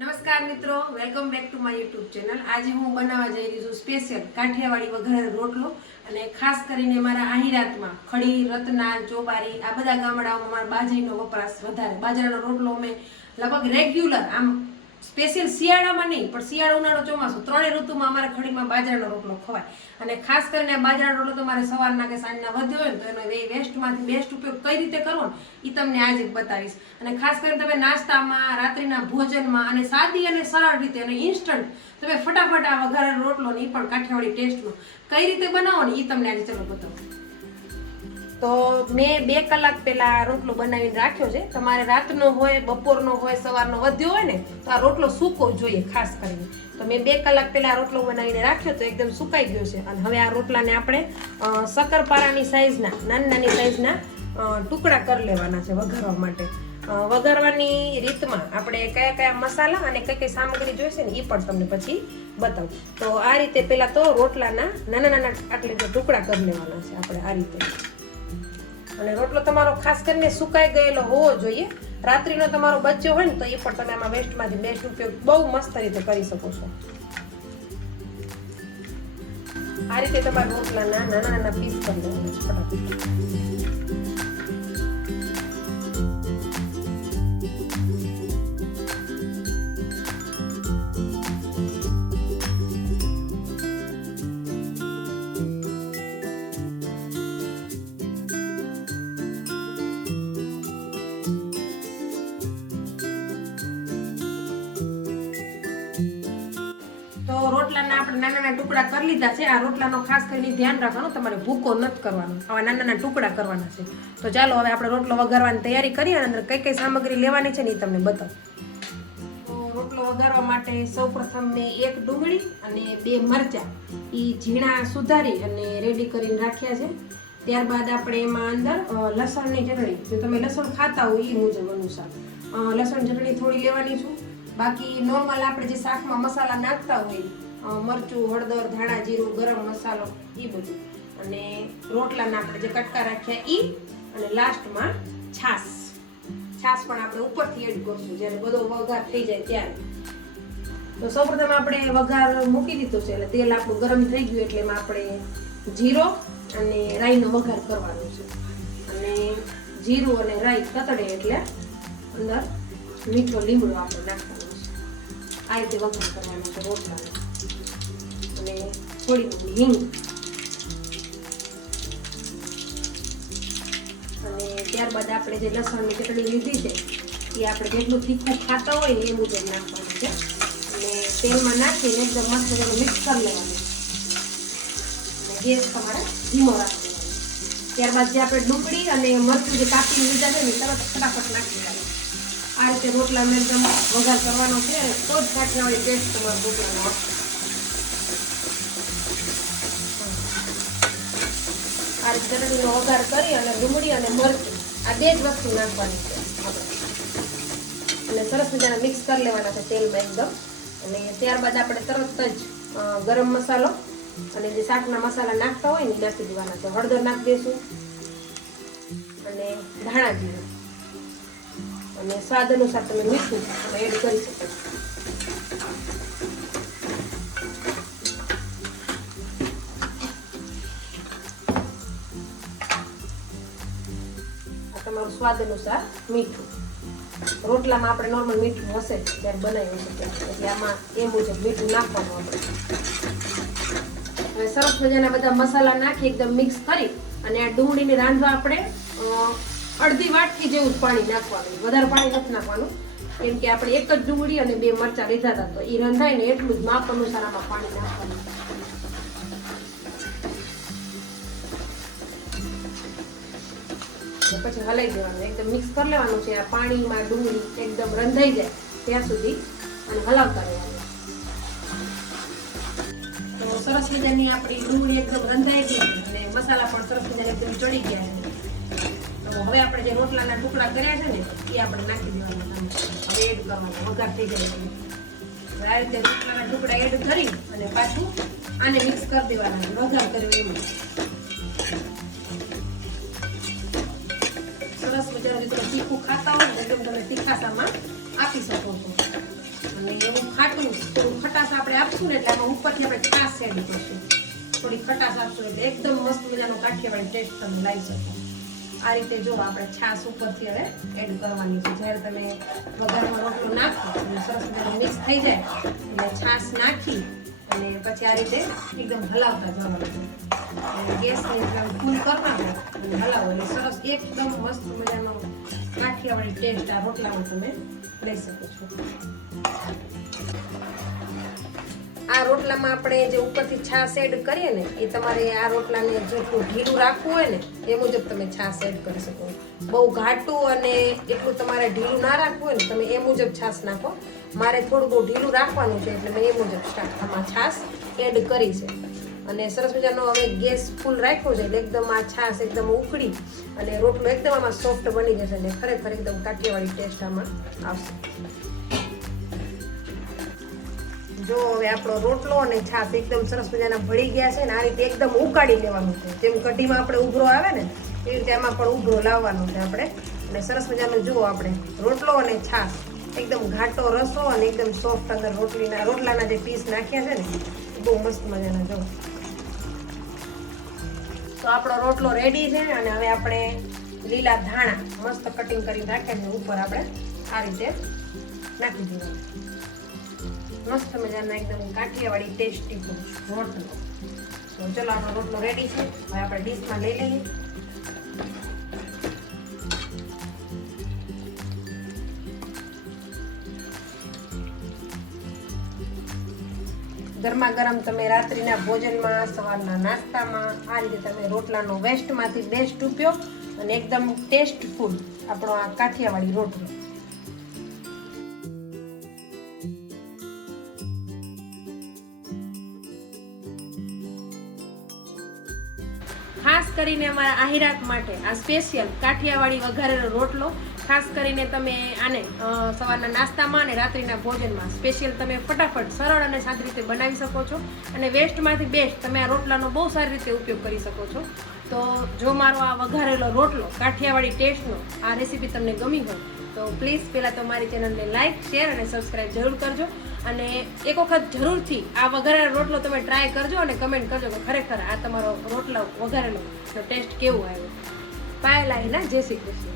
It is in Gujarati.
નમસ્કાર મિત્રો, welcome back to my YouTube channel. આજે હું બનાવવા જઈ રહી છું સ્પેશિયલ કાઠિયાવાડી વઘારેલો રોટલો. અને ખાસ કરીને મારા આહિરાતમાં ખડી, રતના, ચોબારી આ બધા ગામડાઓમાં મારા બાજરીનો વપરાશ વધારે. બાજરાનો રોટલો અમે લગભગ રેગ્યુલર, આમ સ્પેશિયલ શિયાળામાં નહીં પણ શિયાળો, ઉનાળો, ચોમાસું ત્રણેય ઋતુમાં અમારા ખડીમાં બાજરાનો રોટલો ખવાય. અને ખાસ કરીને બાજરાનો રોટલો તમારે સવારના કે સાંજના વધ્યો હોય ને તો એનો વેસ્ટમાંથી બેસ્ટ ઉપયોગ કઈ રીતે કરવો ને એ તમને આજે બતાવીશ. અને ખાસ કરીને તમે નાસ્તામાં, રાત્રિના ભોજનમાં અને સાદી અને સરળ રીતે અને ઇન્સ્ટન્ટ તમે ફટાફટ આ વઘારેલો રોટલો ને એ પણ કાઠિયાવાડી ટેસ્ટનો કઈ રીતે બનાવો ને એ તમને આજે ચલો બતાવું. તો મેં 2 કલાક પહેલા રોટલો બનાવીને રાખ્યો છે. તમારે રાતનો હોય, બપોરનો હોય, સવારનો વધ્યો હોય ને તો આ રોટલો સૂકો જોઈએ ખાસ કરીને. તો મેં 2 કલાક પહેલા રોટલો બનાવીને રાખ્યો તો એકદમ સુકાઈ ગયો છે. અને હવે આ રોટલાને આપણે શક્કરપારાની સાઈઝના, નાની સાઈઝના ટુકડા કરી લેવાના છે વઘારવા માટે. વઘારવાની રીતમાં આપણે કયા કયા મસાલા અને કઈ કઈ સામગ્રી જોઈશે ને એ પણ તમને પછી બતાવું. તો આ રીતે પહેલા તો રોટલાના નાના આટલે ટુકડા કરી લેવાના છે આપણે આ રીતે. અને રોટલો તમારો ખાસ કરીને સુકાઈ ગયેલો હોવો જોઈએ. રાત્રિનો તમારો બચ્યો હોય ને તો એ પણ તમે આમાં વેસ્ટમાંથી બેસ્ટ ઉપયોગ બહુ મસ્ત રીતે કરી શકો છો. આ રીતે તમારા રોટલાના નાના પીસ કરી લેવાના છે ફટાફટ. રોટલાના આપણે નાના ટુકડા કરી લીધા છે. આ રોટલાનો ખાસ કરીને ધ્યાન રાખવાનું, તમારે ભૂકો નથી કરવાનો, આવા નાના ટુકડા કરવાના છે. તો ચાલો હવે આપણે રોટલો વઘારવાની તૈયારી કરીએ અને અંદર કઈ કઈ સામગ્રી લેવાની છે ને એ તમને બતાવું. તો રોટલો વઘારવા માટે સૌપ્રથમ મેં 1 ડુંગળી અને 2 મરચાં એ ઝીણા સુધારી અને રેડી કરીને રાખ્યા છે. ત્યારબાદ આપણે એમાં અંદર લસણની ચટણી, જો તમે લસણ ખાતા હોય એ મુજબ અનુસાર લસણ ચટણી થોડી લેવાની છું. બાકી નોર્મલ આપણે જે શાકમાં મસાલા નાખતા હોય, મરચું, હળદર, ધાણા, જીરું, ગરમ મસાલો એ બધું. અને રોટલાના આપણે જે કટકા રાખ્યા એ. અને લાસ્ટમાં છાશ પણ આપણે ઉપરથી એડ કરશું જ્યારે બધો વઘાર થઈ જાય ત્યારે. તો સૌપ્રથમ આપણે વઘાર મૂકી દીધો છે એટલે તેલ આપણું ગરમ થઈ ગયું એટલે એમાં આપણે જીરો અને રાઈનો વઘાર કરવાનો છે. અને જીરું અને રાઈ તતડે એટલે અંદર મીઠો લીમડો આપણે નાખવાનો છે. આ રીતે વઘાર કરવાનો છે રોટલાનો. અને થોડી હિંગ. અને ત્યારબાદ આપણે જે લસણની ચટણી લીધી છે એ આપણે જેટલું તીખું ખાતા હોય ને એ મુજબ નાખવાનું છે. અને તેલમાં નાખીને એકદમ મસ્ત મજાનું મિક્સ કરી લેવાનું. અને ગેસ તમારે ધીમો રાખવાનો. ત્યારબાદ જે આપણે ડુંગળી અને મરચું જે કાપીને લીધા છે ને તરત ફટાફટ નાખી દેવાનું. આ રીતે રોટલામાં એકદમ વઘાર કરવાનો છે તો જ કાઠિયાવાડી ટેસ્ટ તમારો રોટલાનો આવશે. આ રીતે ચટણીનો વઘાર કરી અને ડુંગળી અને મરચું આ 2 જ વસ્તુ નાખવાની છે આપણે. અને સરસ મજાના મિક્સ કરી લેવાના છે તેલમાં એકદમ. અને ત્યારબાદ આપણે તરત જ ગરમ મસાલો અને જે શાકના મસાલા નાખતા હોય ને એ નાખી દેવાના છે. હળદર નાખી દઈશું અને ધાણા જીરું અને સ્વાદ અનુસાર તમે મીઠું એડ કરી શકો. આ તમારું સ્વાદ અનુસાર મીઠું. રોટલામાં આપણે નોર્મલ મીઠું હશે જ્યારે બનાવ્યું હશે ત્યારે, એટલે આમાં એ મુજબ મીઠું નાખવાનું આપણે. હવે સરસ મજાના બધા મસાલા નાખી એકદમ મિક્સ કરી અને આ ડુંગળીને રાંધવા આપણે અડધી વાટકી જેવું જ પાણી નાખવાનું, વધારે પાણી નથી નાખવાનું. કેમ કે આપણે 1 જ ડુંગળી અને 2 મરચાં લીધા હતા તો એ રંધાય ને એટલું જ માપ અનુસાર આમાં પાણી નાખવાનું. પછી હલાવી દેવાનું, એકદમ મિક્સ કરી લેવાનું છે. આ પાણીમાં ડુંગળી એકદમ રંધાઈ જાય ત્યાં સુધી અને હલાવતા રહેવાનું. તો સરસ મજાની આપણી ડુંગળી એકદમ રંધાઈ ગઈ અને મસાલા પણ સરસ મજાના એકદમ ચડી ગયા છે. હવે આપણે જે રોટલાના ટુકડા કર્યા છે ને એ આપણે નાખી દેવાના. હવે એડ કરવાના, વઘાર થઈ જાય. આ રીતે રોટલાના ટુકડા એડ કરી અને પાછું આને મિક્સ કરી દેવાના, વઘાર કર્યો એમાં. સરસ મજાનું તમે તીખું ખાતા હોય ને એકદમ તમે તીખાસામાં આપી શકો છો. અને થોડું ખટાશ આપણે આપશું ને એટલે આમાં ઉપરથી આપણે છાશ એડ કરશું. થોડી ખટાશ આપશું એટલે એકદમ મસ્ત મજાનો કાઠિયાવાડી ટેસ્ટ તમે લાવી શકો. આ રીતે જો આપણે છાશ ઉપરથી હવે એડ કરવાની છે. જ્યારે તમે વઘારમાં રોટલો નાખો અને સરસ મજાનું મિક્સ થઈ જાય એટલે છાશ નાખી અને પછી આ રીતે એકદમ હલાવતા જવાનું છે. ગેસને એકદમ ફૂલ કરી નાખો અને હલાવો એટલે સરસ એકદમ મસ્ત મજાનો કાઠિયાવાડી ટેસ્ટ આ રોટલામાં તમે લઈ શકો છો. આ રોટલામાં આપણે જે ઉપરથી છાશ એડ કરીએ ને એ તમારે આ રોટલાને જેટલું ઢીલું રાખવું હોય ને એ મુજબ તમે છાશ એડ કરી શકો. બહુ ઘાટું અને એટલું તમારે ઢીલું ના રાખવું હોય ને તમે એ મુજબ છાશ નાખો. મારે થોડું બહુ ઢીલું રાખવાનું છે એટલે મેં એ મુજબ આમાં છાશ એડ કરી છે. અને સરસ મજાનો હવે ગેસ ફૂલ રાખ્યો છે એટલે એકદમ આ છાશ એકદમ ઉકળી અને રોટલો એકદમ આમાં સોફ્ટ બની જશે અને ખરેખર એકદમ કાઠિયાવાડી ટેસ્ટ આમાં આવશે. જો હવે આપણો રોટલો અને છાશ એકદમ સરસ મજાના ભળી ગયા છે ને આ રીતે એકદમ ઉકાળી લેવાનું છે. જેમ કઢીમાં આપણે ઉભરો આવે ને એ રીતે આમાં પણ ઉભરો લાવવાનો છે આપણે. અને સરસ મજાનો જુઓ આપણે રોટલો અને છાશ એકદમ ઘાટો રસો અને એકદમ સોફ્ટ અંદર રોટલાના જે પીસ નાખ્યા છે ને બહુ મસ્ત મજાના જો. તો આપણો રોટલો રેડી છે અને હવે આપણે લીલા ધાણા મસ્ત કટિંગ કરી નાખ્યા છે ઉપર આપણે આ રીતે નાખી દેવાનું. મસ્ત મજાના એકદમ કાઠિયાવાડી ટેસ્ટી રોટલો. તો ચલો આપણો રોટલો રેડી છે. હવે આપણે ડીશમાં લઈ લઈએ. ગરમા ગરમ તમે રાત્રિના ભોજનમાં, સવારના નાસ્તામાં આ રીતે તમે રોટલાનો વેસ્ટમાંથી બેસ્ટ ઉપયોગ અને એકદમ ટેસ્ટફુલ આપણો આ કાઠિયાવાડી રોટલો. ખાસ કરીને અમારા આહિરાત માટે આ સ્પેશિયલ કાઠિયાવાડી વઘારેલો રોટલો ખાસ કરીને તમે આને સવારના નાસ્તામાં અને રાત્રિના ભોજનમાં સ્પેશિયલ તમે ફટાફટ સરળ અને સાદી રીતે બનાવી શકો છો અને વેસ્ટમાંથી બેસ્ટ તમે આ રોટલાનો બહુ સારી રીતે ઉપયોગ કરી શકો છો. તો જો મારો આ વઘારેલો રોટલો કાઠિયાવાડી ટેસ્ટનો આ રેસીપી તમને ગમી હોય તો પ્લીઝ પહેલાં તો મારી ચેનલને લાઇક, શેર અને સબસ્ક્રાઈબ જરૂર કરજો. અને એક વખત જરૂરથી આ વઘારેલો રોટલો તમે ટ્રાય કરજો અને કમેન્ટ કરજો કે ખરેખર આ તમારો રોટલો વઘારેલો ટેસ્ટ કેવું આવ્યો. પાયલાઈના જય શ્રી કૃષ્ણ.